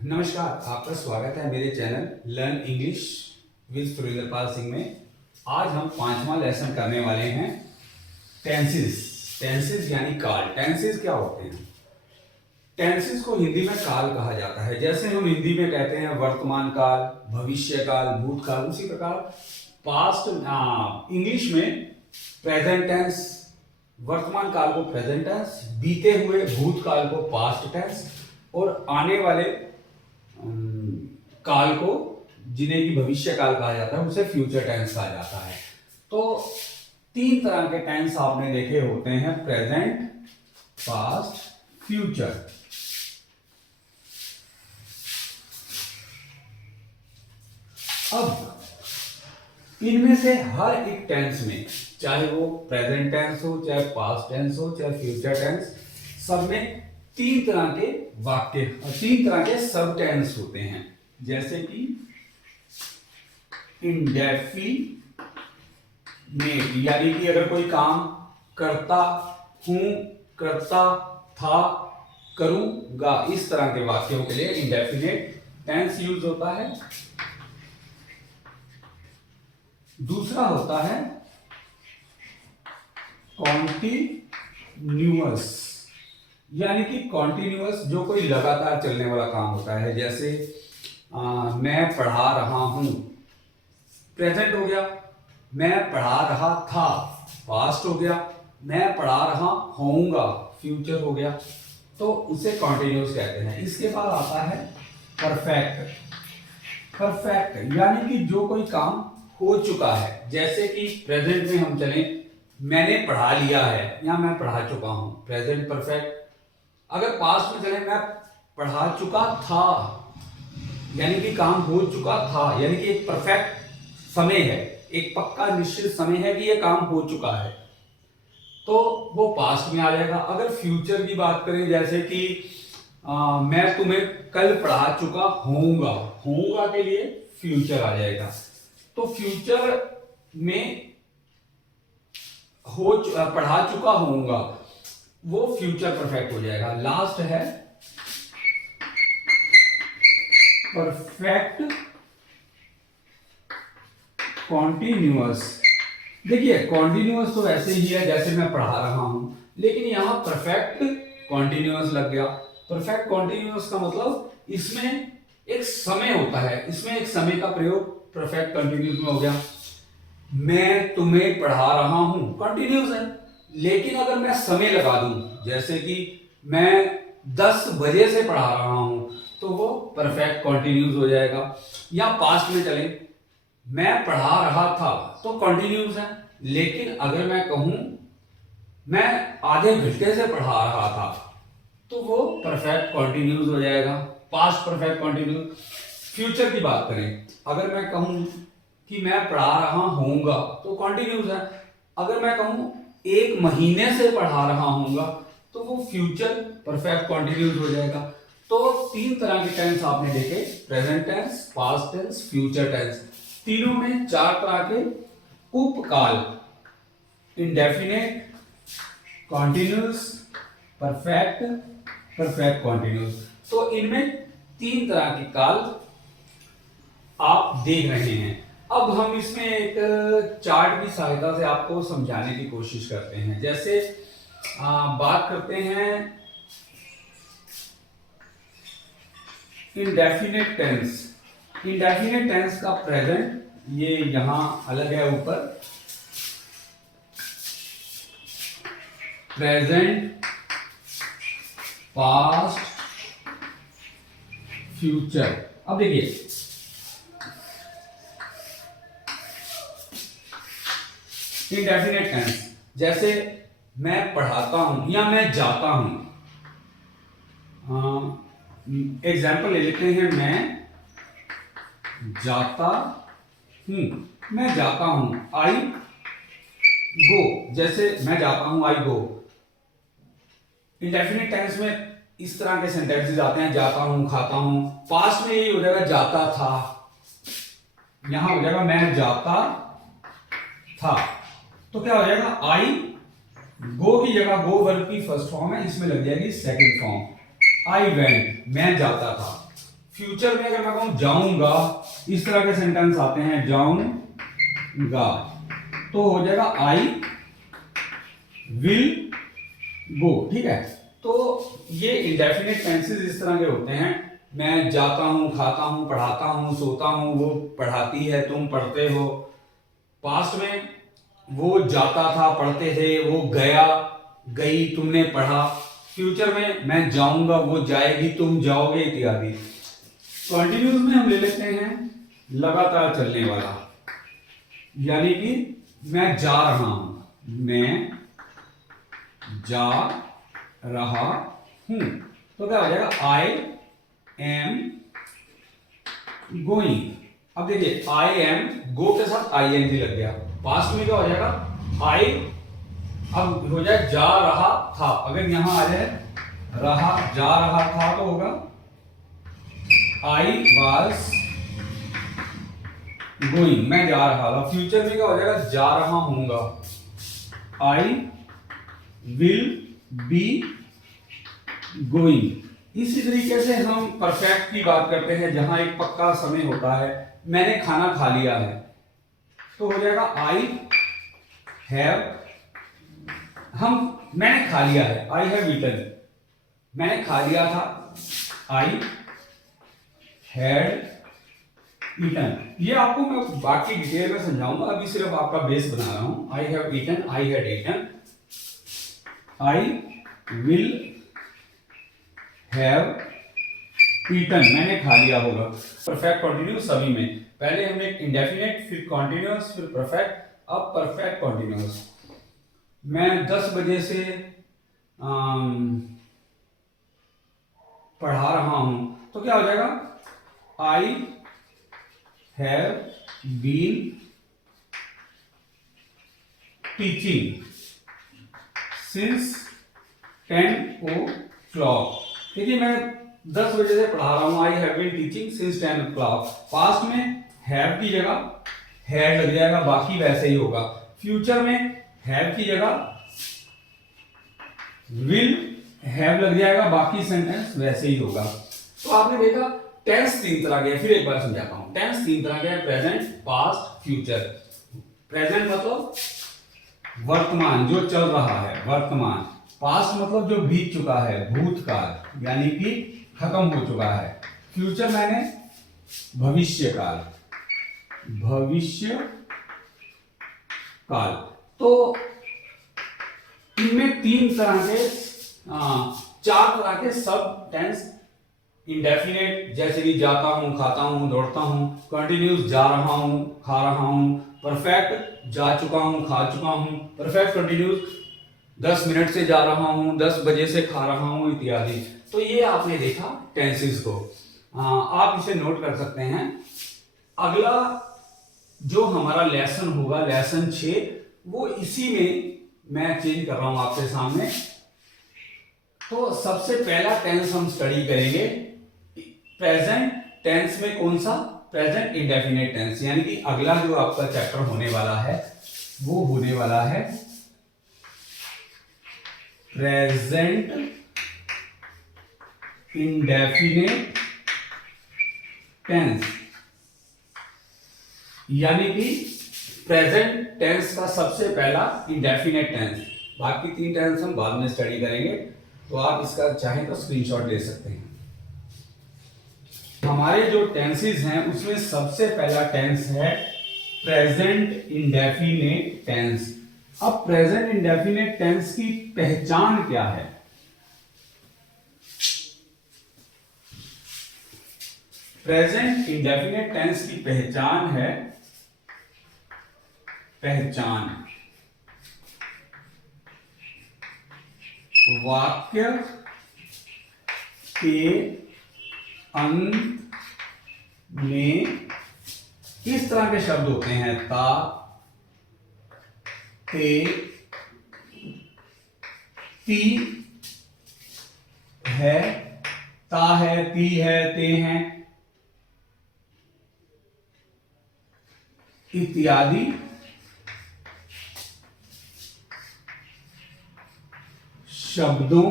नमस्कार, आपका स्वागत है मेरे channel learn English with Surendrapal Singh में। आज हम 5वां लेसन करने वाले हैं टेंसेस। टेंसेस यानी काल। टेंसेस क्या होते हैं? टेंसेस को हिंदी में काल कहा जाता है। जैसे हम हिंदी में कहते हैं वर्तमान काल, भविष्य काल, भूतकाल, उसी प्रकार पास्ट इंग्लिश में प्रेजेंट टेंस, वर्तमान काल को प्रेजेंट टेंस, बीते हुए भूतकाल को पास्ट टेंस और आने वाले काल को, जिन्हें की भविष्य काल कहा जाता है, उसे फ्यूचर टेंस कहा जाता है। तो 3 तरह के टेंस आपने देखे होते हैं, प्रेजेंट, पास्ट, फ्यूचर। अब इनमें से हर एक टेंस में, चाहे वो प्रेजेंट टेंस हो, चाहे पास्ट टेंस हो, चाहे फ्यूचर टेंस, सब में 3 तरह के वाक्य, 3 तरह के सब टेंस होते हैं। जैसे कि इंडेफिनेट, यानी कि अगर कोई काम करता हूं, करता था, करूंगा, इस तरह के वाक्यों के लिए इंडेफिनेट टेंस यूज होता है। दूसरा होता है कॉन्टिन्यूअस, यानी कि कॉन्टिन्यूअस जो कोई लगातार चलने वाला काम होता है। जैसे मैं पढ़ा रहा हूं, प्रेजेंट हो गया। मैं पढ़ा रहा था, पास्ट हो गया। मैं पढ़ा रहा होऊंगा, फ्यूचर हो गया। तो उसे कॉन्टिन्यूअस कहते हैं। इसके बाद आता है परफेक्ट। परफेक्ट यानी कि जो कोई काम हो चुका है। जैसे कि प्रेजेंट में हम चलें, मैंने पढ़ा लिया है या मैं पढ़ा चुका हूं, प्रेजेंट परफेक्ट। अगर पास्ट में चले, मैं पढ़ा चुका था, यानी कि काम हो चुका था, यानी कि एक परफेक्ट समय है, एक पक्का निश्चित समय है कि यह काम हो चुका है, तो वो पास्ट में आ जाएगा। अगर फ्यूचर की बात करें, जैसे कि मैं तुम्हें कल पढ़ा चुका होऊंगा, होऊंगा के लिए फ्यूचर आ जाएगा। तो फ्यूचर में पढ़ा चुका होऊंगा, वो फ्यूचर परफेक्ट हो जाएगा। लास्ट है परफेक्ट कॉन्टिन्यूअस। देखिए, कॉन्टिन्यूअस तो ऐसे ही है जैसे मैं पढ़ा रहा हूं, लेकिन यहां परफेक्ट कॉन्टिन्यूअस लग गया। परफेक्ट कॉन्टिन्यूअस का मतलब इसमें एक समय होता है, इसमें एक समय का प्रयोग परफेक्ट कंटिन्यूअस में हो गया। मैं तुम्हें पढ़ा रहा हूं, कंटिन्यूअस है, लेकिन अगर मैं समय लगा दूं, जैसे कि मैं 10 बजे से पढ़ा रहा हूं, तो वो परफेक्ट कंटिन्यूअस हो जाएगा। या पास्ट में चलें, मैं पढ़ा रहा था, तो कंटिन्यूअस है, लेकिन अगर मैं कहूं मैं आधे घंटे से पढ़ा रहा था, तो वो परफेक्ट कंटिन्यूअस हो जाएगा, पास्ट परफेक्ट कंटिन्यूअस। फ्यूचर की बात करें, अगर मैं कहूं कि मैं पढ़ा रहा होऊंगा, तो कंटिन्यूअस है। अगर मैं कहूं 1 महीने से पढ़ा रहा होऊंगा, तो वो फ्यूचर परफेक्ट कंटिन्यूअस हो जाएगा। तो 3 तरह के टेंस आपने देखे, present tense, past tense, future tense. तीनों में 4 तरह के उपकाल, indefinite, continuous, perfect, perfect continuous. तो इनमें 3 तरह के काल आप देख रहे हैं। अब हम इसमें एक चार्ट की सहायता से आपको समझाने की कोशिश करते हैं। जैसे बात करते हैं इंडेफिनेट टेंस। इंडेफिनेट टेंस का प्रेजेंट ये यहां अलग है, ऊपर प्रेजेंट, पास्ट, फ्यूचर। अब देखिए, इंडेफिनेट टेंस, जैसे मैं पढ़ाता हूं या मैं जाता हूं। एग्जाम्पल ले लेते हैं, मैं जाता हूं, मैं जाता हूं, आई गो। जैसे मैं जाता हूं, आई गो। इंडेफिनेट टेंस में इस तरह के सेंटेंसेस आते हैं, जाता हूं, खाता हूं। पास्ट में यही हो जाएगा, जाता था, यहां हो जाएगा मैं जाता था। तो क्या हो जाएगा, आई गो की जगह गो वर्ब की फर्स्ट फॉर्म है, इसमें लग जाएगी सेकंड फॉर्म, आई वेंट, मैं जाता था। फ्यूचर में अगर मैं कहूं जाऊंगा, इस तरह के सेंटेंस आते हैं, जाऊंगा, तो हो जाएगा आई विल गो। ठीक है, तो ये इंडेफिनिट टेंसेस इस तरह के होते हैं। मैं जाता हूं, खाता हूं, पढ़ाता हूं, सोता हूं, वो पढ़ाती है, तुम पढ़ते हो। पास्ट में वो जाता था, पढ़ते थे, वो गया, गई, तुमने पढ़ा। फ्यूचर में मैं जाऊंगा, वो जाएगी, तुम जाओगे, इत्यादि। कंटिन्यूस में हम ले लेते हैं लगातार चलने वाला, यानी कि मैं जा रहा हूं, मैं जा रहा हूं, तो क्या हो जाएगा, आई एम गोइंग। अब देखिए आई एम, गो के साथ आई एन जी लग गया। पास्ट में क्या हो जाएगा, आई, अब हो जाए जा रहा था, अगर यहां आ जाए रहा, जा रहा था, तो होगा आई वॉज गोइंग, मैं जा रहा था। फ्यूचर में क्या हो जाएगा, जा रहा हूंगा, आई विल बी गोइंग। इसी तरीके से हम परफेक्ट की बात करते हैं, जहां एक पक्का समय होता है। मैंने खाना खा लिया है, तो हो जाएगा आई हैव, मैंने खा लिया है, आई हैव ईटन, मैंने खा लिया था, आई हैड ईटन। ये आपको मैं बाकी डिटेल में समझाऊंगा, अभी सिर्फ आपका बेस बना रहा हूं। I have eaten, I had eaten, I will have eaten, मैंने खा लिया होगा। परफेक्ट कंटिन्यूस सभी में, पहले हमने इंडेफिनिट, फिर कंटिन्यूस, फिर परफेक्ट, अब परफेक्ट कंटिन्यूस। मैं 10 बजे से पढ़ा रहा हूं, तो क्या हो जाएगा, I have been teaching since 10 o'clock। देखिए मैं 10 बजे से पढ़ा रहा हूं, I have been teaching since 10 o'clock। Past में हैव की जगह हैड लग जाएगा, बाकी वैसे ही होगा। फ्यूचर में हैव की जगह विल हैव लग जाएगा, बाकी सेंटेंस वैसे ही होगा। तो आपने देखा टेंस 3 तरह के, फिर एक बार समझाता हूं। टेंस 3 तरह के हैं, प्रेजेंट, पास्ट, फ्यूचर। प्रेजेंट मतलब वर्तमान, जो चल रहा है, वर्तमान। पास्ट मतलब जो बीत चुका है, भूतकाल, यानी कि खत्म हो चुका है। फ्यूचर मैंने भविष्य काल, भविष्य काल। तो इनमें 3 तरह के 4 तरह के सब टेंस, इंडेफिनेट जैसे कि जाता हूं, खाता हूं, दौड़ता हूं। कंटिन्यूस जा रहा हूं, खा रहा हूं। परफेक्ट जा चुका हूं, खा चुका हूं। परफेक्ट कंटिन्यूस 10 मिनट से जा रहा हूं, 10 बजे से खा रहा हूं, इत्यादि। तो ये आपने देखा टेंसेस को, आप इसे नोट कर सकते हैं। अगला जो हमारा लेसन होगा, लेसन 6, वो इसी में मैं चेंज कर रहा हूं आपके सामने। तो सबसे पहला टेंस हम स्टडी करेंगे प्रेजेंट टेंस में। कौन सा, प्रेजेंट इंडेफिनिट टेंस, यानी कि अगला जो आपका चैप्टर होने वाला है वो होने वाला है प्रेजेंट इंडेफिनिट टेंस, यानी कि प्रेजेंट टेंस का सबसे पहला इंडेफिनिट टेंस। बाकी 3 टेंस हम बाद में स्टडी करेंगे, तो आप इसका चाहें तो स्क्रीनशॉट ले सकते हैं। हमारे जो टेंसेस हैं उसमें सबसे पहला टेंस है प्रेजेंट इंडेफिनिट टेंस। अब प्रेजेंट इंडेफिनिट टेंस की पहचान क्या है? प्रेजेंट इंडेफिनिट टेंस की पहचान है, पहचान वाक्य के अंत में किस तरह के शब्द होते हैं, ता, ते, ती है, ता है, ती है, ते हैं, इत्यादि शब्दों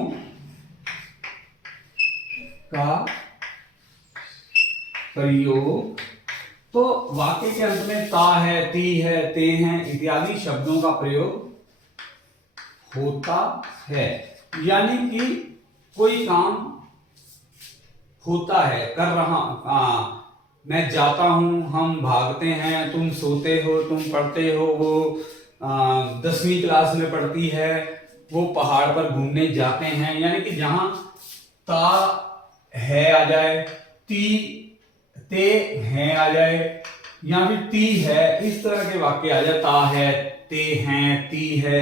का प्रयोग। तो वाक्य के अंत में ता है, ती है, ते हैं इत्यादि शब्दों का प्रयोग होता है। यानी कि कोई काम होता है, कर रहा, मैं जाता हूं, हम भागते हैं, तुम सोते हो, तुम पढ़ते हो, वो 10वीं क्लास में पढ़ती है, वो पहाड़ पर घूमने जाते हैं। यानी कि जहां ता है आ जाए, ती ते हैं आ जाए, या फिर ती है, इस तरह के वाक्य आ जाए, ता है, ते हैं, ती है,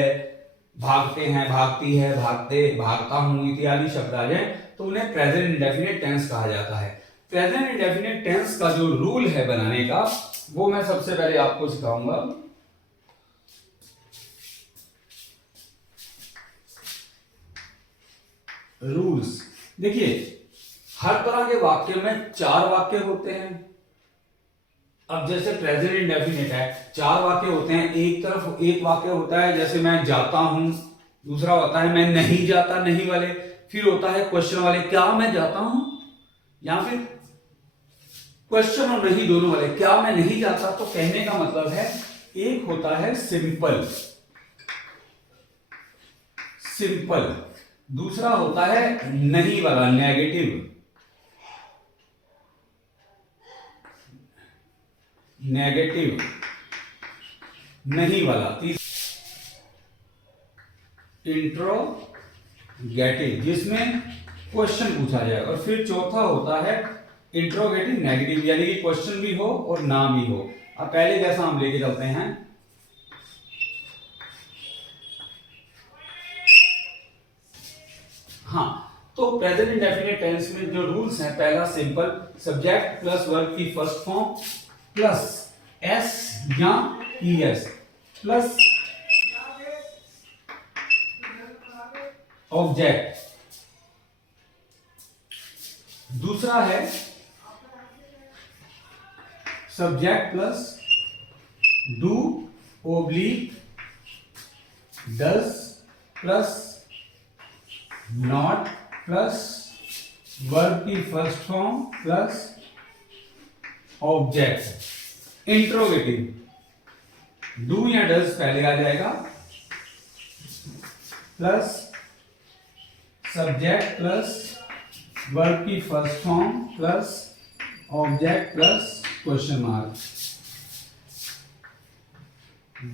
भागते हैं, भागती है, भागते, भागता हूं इत्यादि शब्द आ जाए तो उन्हें प्रेजेंट इंडेफिनिट टेंस कहा जाता है। प्रेजेंट इंडेफिनिट टेंस का जो रूल है बनाने का, वो मैं सबसे पहले आपको सिखाऊंगा। रूल्स देखिए, हर तरह के वाक्य में 4 वाक्य होते हैं। अब जैसे प्रेजेंट इंडेफिनिट है, 4 वाक्य होते हैं। एक तरफ एक वाक्य होता है जैसे मैं जाता हूं, दूसरा होता है मैं नहीं जाता, नहीं वाले, फिर होता है क्वेश्चन वाले, क्या मैं जाता हूं, या फिर क्वेश्चन और नहीं दोनों वाले, क्या मैं नहीं जाता। तो कहने का मतलब है, एक होता है सिंपल, सिंपल, दूसरा होता है नहीं वाला, नेगेटिव, नेगेटिव नहीं वाला, इंट्रोगेटिव जिसमें क्वेश्चन पूछा जाए, और फिर चौथा होता है इंट्रोगेटिव नेगेटिव, यानी कि क्वेश्चन भी हो और ना भी हो। अब पहले जैसा हम लेके चलते हैं। हाँ, तो प्रेजेंट इंडेफिनिट टेंस में जो रूल्स हैं, पहला सिंपल, सब्जेक्ट प्लस वर्ब की फर्स्ट फॉर्म प्लस एस या ईएस प्लस ऑब्जेक्ट। दूसरा है subject plus do oblique does plus not plus verb की first form plus object. Interrogative do या डज पहले आ जाएगा, प्लस सब्जेक्ट प्लस वर्ब की first form plus object plus question mark.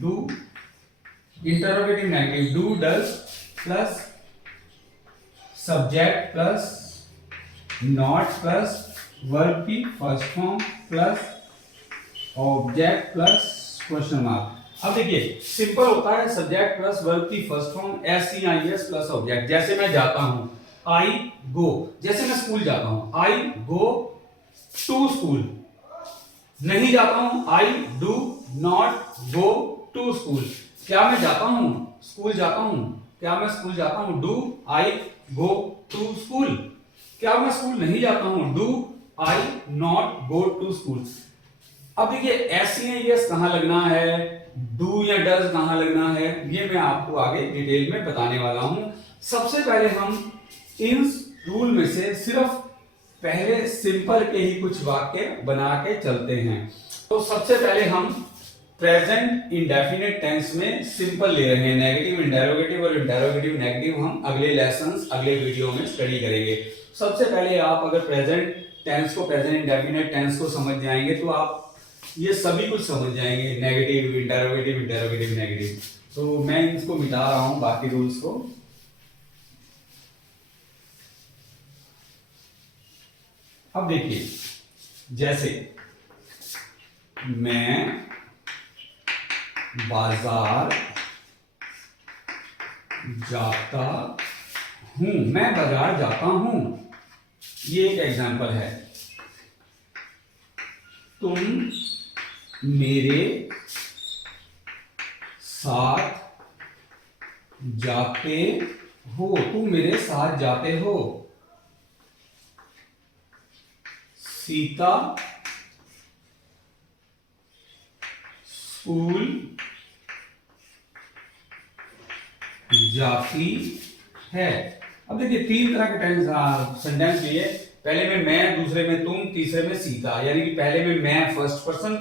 Do interrogative negative, do does plus subject plus not plus verb की first form plus object plus question mark. अब देखिए, simple होता है subject plus verb की first form SCIS plus object. जैसे मैं जाता हूं, आई गो, जैसे मैं स्कूल जाता हूं, आई गो टू स्कूल। नहीं जाता हूं, I do not go to school. क्या मैं जाता हूं, स्कूल जाता हूं, क्या मैं स्कूल जाता हूं, do I go to school. क्या मैं स्कूल नहीं जाता हूं, do I not go to school. अब देखिए, SCIS कहां लगना है, डू या डज कहां लगना है, ये मैं आपको आगे डिटेल में बताने वाला हूं। सबसे पहले हम इन रूल में से सिर्फ पहले सिंपल के ही कुछ वाक्य बना के चलते हैं। तो सबसे पहले हम प्रेजेंट इंडेफिनिट टेंस में सिंपल ले रहे हैं। नेगेटिव इंटेरोगेटिव और इंटेरोगेटिव नेगेटिव हम अगले लेसन्स, अगले वीडियो में स्टडी करेंगे। सबसे पहले आप अगर प्रेजेंट टेंस को, प्रेजेंट इंडेफिनिट टेंस को समझ जाएंगे तो आप ये सभी कुछ समझ जाएंगे, नेगेटिव, इंटेरोगेटिव, इंटेरोगेटिव, नेगेटिव। तो मैं इसको मिटा रहा हूं, बाकी रूल्स को। अब देखिए, जैसे मैं बाजार जाता हूं, मैं बाजार जाता हूं, ये एक एग्जांपल है। तुम मेरे साथ जाते हो, तुम मेरे साथ जाते हो। सीता स्कूल जाती है। अब देखिए, 3 तरह के सेंटेंस लिए। पहले में मैं, दूसरे में तुम, तीसरे में सीता, यानी कि पहले में मैं फर्स्ट पर्सन,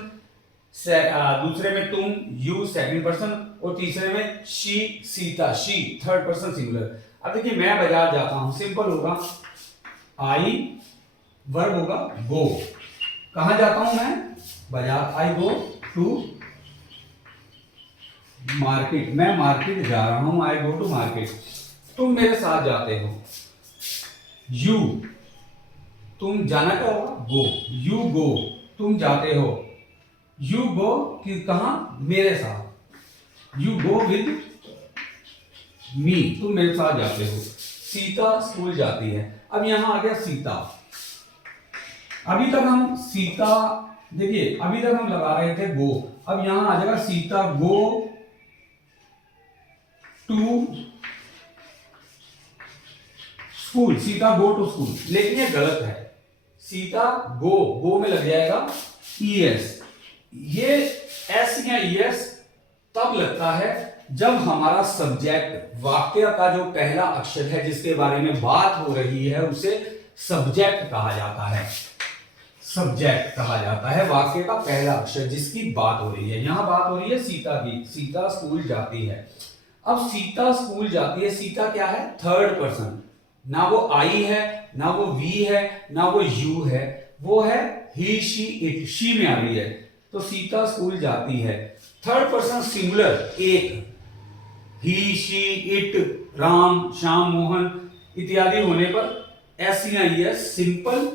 दूसरे में तुम यू सेकंड पर्सन, और तीसरे में she Sita she third person singular. अब देखिए मैं बाजार जाता हूं, सिंपल होगा, आई वर्ब होगा गो। कहां जाता हूं मैं? बाजार। आई गो टू मार्केट, मैं मार्केट जा रहा हूं, आई गो टू मार्केट। तुम मेरे साथ जाते हो, यू, तुम जाना क्या होगा? गो, यू गो, तुम जाते हो, यू गो कि कहां? मेरे साथ, यू गो विद मी, तुम मेरे साथ जाते हो। सीता स्कूल जाती है। अब यहां आ गया सीता। अभी तक हम सीता, देखिए अभी तक हम लगा रहे थे गो, अब यहां आ जाएगा Sita go to school, Sita go to school, लेकिन ये गलत है। सीता गो, गो में लग जाएगा ईएस। ये एस या ईएस तब लगता है जब हमारा सब्जेक्ट, वाक्य का जो पहला अक्षर है जिसके बारे में बात हो रही है उसे सब्जेक्ट कहा जाता है। सब्जेक्ट कहा जाता है वाक्य का पहला अक्षर जिसकी बात हो रही है। यहां बात हो रही है सीता की, सीता स्कूल जाती है। अब सीता स्कूल जाती है, सीता क्या है? थर्ड पर्सन, ना वो आई है, ना वो वी है, ना वो यू है, वो है ही शी इट, शी में आ रही है। तो सीता स्कूल जाती है, थर्ड पर्सन सिंगुलर एक, ही शी इट, राम श्याम मोहन इत्यादि होने पर एस या एस, सिंपल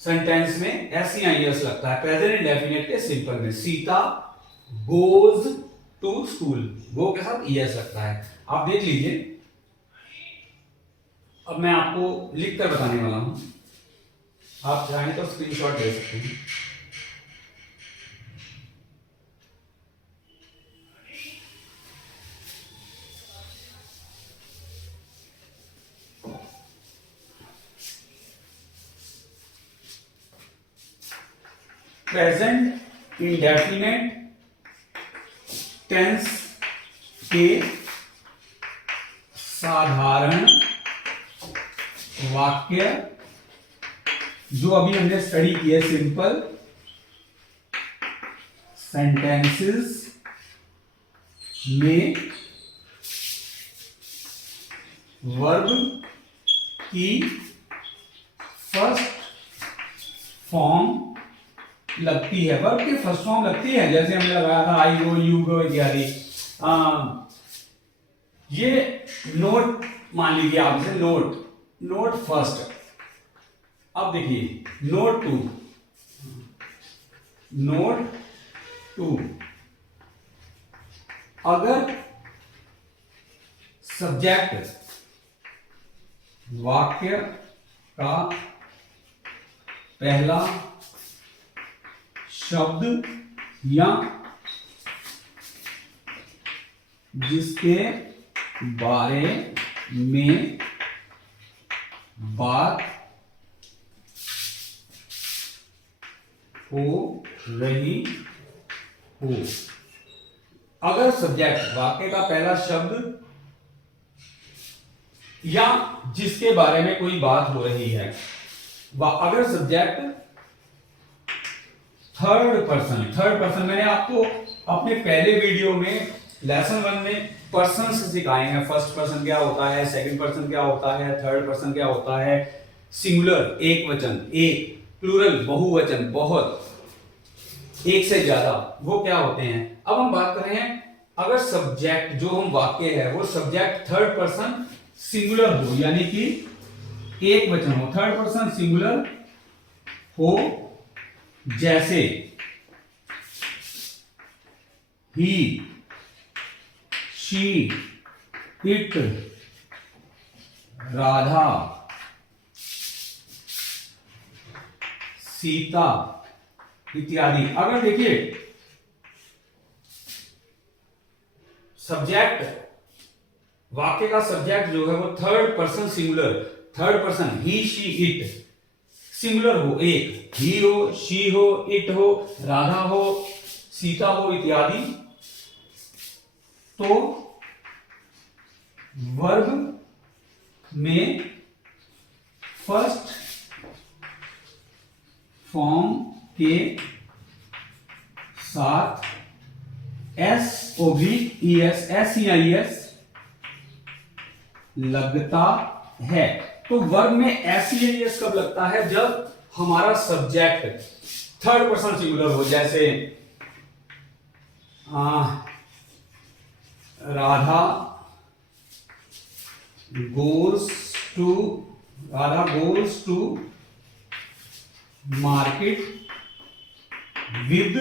सेंटेंस में एस या एस लगता है। प्रेजेंट इंडेफिनिट के सिंपल में सीता गोज टू स्कूल, गो के साथ एस लगता है। आप देख लीजिए, अब मैं आपको लिखकर बताने वाला हूं, आप चाहें तो स्क्रीनशॉट ले सकते हैं। प्रेजेंट इंडेफिनेट टेंस के साधारण वाक्य जो अभी हमने स्टडी किए, सिंपल सेंटेंसेस में वर्ब की फर्स्ट फॉर्म लगती है, वर्ब की फर्स्ट फॉर्म लगती है, जैसे हमने लगाया था आई गो, यू गो इत्यादि। ये नोट मान लीजिए आपसे, नोट फर्स्ट। अब देखिए नोट टू, अगर सब्जेक्ट वाक्य का पहला शब्द या जिसके बारे में बात हो रही हो, अगर सब्जेक्ट वाक्य का पहला शब्द या जिसके बारे में कोई बात हो रही है, अगर सब्जेक्ट थर्ड पर्सन, मैंने आपको अपने पहले वीडियो में लेसन 1 में पर्सन सिखाए हैं। फर्स्ट पर्सन क्या होता है, सेकंड पर्सन क्या होता है, थर्ड पर्सन क्या होता है, सिंगुलर एक वचन एक, प्लूरल बहुवचन बहुत, एक से ज्यादा, वो क्या होते हैं। अब हम बात कर रहे हैं अगर सब्जेक्ट जो हम वाक्य है वो सब्जेक्ट थर्ड पर्सन सिंगुलर हो, यानी कि एक वचन हो, थर्ड पर्सन सिंगुलर हो, जैसे ही शी इट राधा सीता इत्यादि। अगर देखिए सब्जेक्ट, वाक्य का सब्जेक्ट जो है वो third person singular, third person he she it singular हो, एक, ही हो, शी हो, इट हो, राधा हो, सीता हो इत्यादि, तो वर्ब में फर्स्ट फॉर्म के साथ SOVES SEIS लगता है। तो वर्ब में SEIS कब लगता है? जब हमारा सब्जेक्ट थर्ड पर्सन सिंगुलर हो, जैसे Radha goes to market with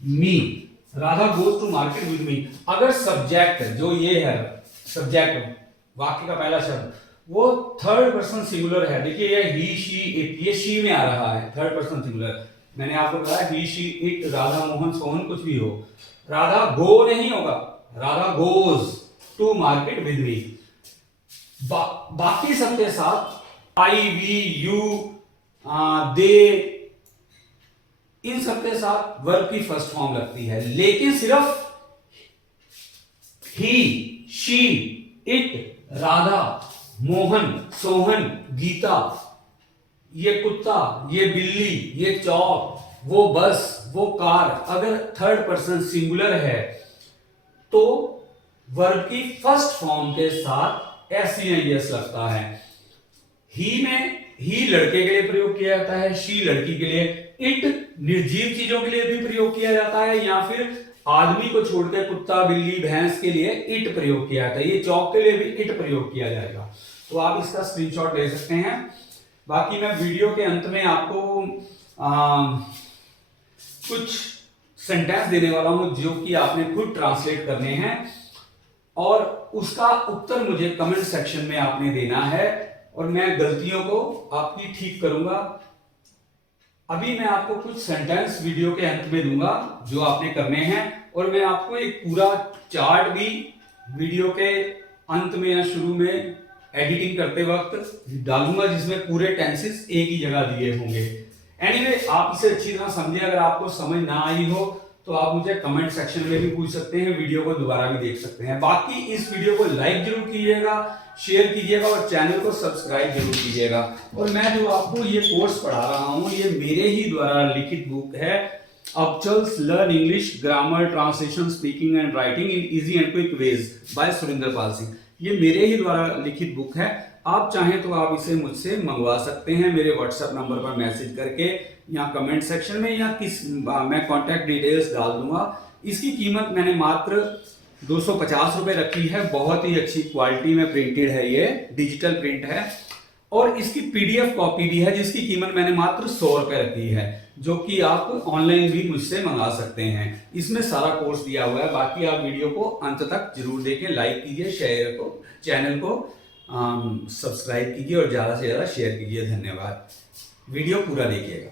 me. Radha goes to market with me. अगर सब्जेक्ट जो ये है, सब्जेक्ट वाक्य का पहला शब्द वो थर्ड पर्सन सिंगुलर है, देखिए ये ही शी इट, ये शी में आ रहा है, थर्ड पर्सन सिंगुलर। मैंने आपको बताया he she it, Radha Mohan Sohan कुछ भी हो, राधा गो नहीं होगा, Radha goes to market with me. बाकी सबके साथ आई वी यू दे, इन सबके साथ वर्ब की फर्स्ट फॉर्म लगती है, लेकिन सिर्फ ही शी इट, राधा मोहन सोहन गीता, ये कुत्ता, ये बिल्ली, ये चौक, वो बस, वो कार, अगर थर्ड पर्सन सिंगुलर है तो वर्ब की फर्स्ट फॉर्म के साथ SEIS लगता है। ही में ही लड़के के लिए प्रयोग किया जाता है, शी लड़की के लिए, इट निर्जीव चीजों के लिए भी प्रयोग किया जाता है, या फिर आदमी को छोड़कर कुत्ता बिल्ली भैंस के लिए इट प्रयोग किया जाता है, ये चौक के लिए भी इट प्रयोग किया जाएगा। तो आप इसका स्क्रीनशॉट ले सकते हैं। बाकी मैं वीडियो के अंत में आपको कुछ सेंटेंस देने वाला हूं जो कि आपने खुद ट्रांसलेट करने हैं, और उसका उत्तर मुझे कमेंट सेक्शन में आपने देना है, और मैं गलतियों को आपकी ठीक करूंगा। अभी मैं आपको कुछ सेंटेंस वीडियो के अंत में दूंगा जो आपने करने हैं, और मैं आपको एक पूरा चार्ट भी वीडियो के अंत में या शुरू में एडिटिंग करते वक्त डालूंगा, जिसमें पूरे टेंसेस एक ही जगह दिए होंगे। एनीवे, आप इसे अच्छी तरह समझे। अगर आपको समझ ना आई हो तो आप मुझे कमेंट सेक्शन में भी पूछ सकते हैं, वीडियो को दोबारा भी देख सकते हैं। बाकी इस वीडियो को लाइक जरूर कीजिएगा, शेयर कीजिएगा और चैनल को सब्सक्राइब जरूर कीजिएगा। और मैं जो आपको ये कोर्स पढ़ा रहा हूँ, ये मेरे ही द्वारा लिखित बुक है, अपचल्स learn English grammar translation speaking and writing in easy and quick ways by Surendra Pal Singh. ये मेरे ही द्वारा लिखित बुक है। आप चाहें तो आप इसे मुझसे मंगवा सकते हैं मेरे व्हाट्सएप नंबर पर मैसेज करके, या कमेंट सेक्शन में, या मैं कॉन्टैक्ट डिटेल्स डाल दूंगा। इसकी कीमत मैंने मात्र 250 रुपए रखी है। बहुत ही अच्छी क्वालिटी में प्रिंटेड है, ये डिजिटल प्रिंट है, और इसकी PDF कॉपी भी है जिसकी कीमत मैंने मात्र 100 रुपए रखी है, जो कि आप ऑनलाइन भी मुझसे मंगा सकते हैं। इसमें सारा कोर्स दिया हुआ है। बाकी आप वीडियो को अंत तक जरूर देखें, लाइक कीजिए, शेयर को, चैनल को सब्सक्राइब कीजिए और ज़्यादा से ज़्यादा शेयर कीजिए। धन्यवाद। वीडियो पूरा देखिएगा।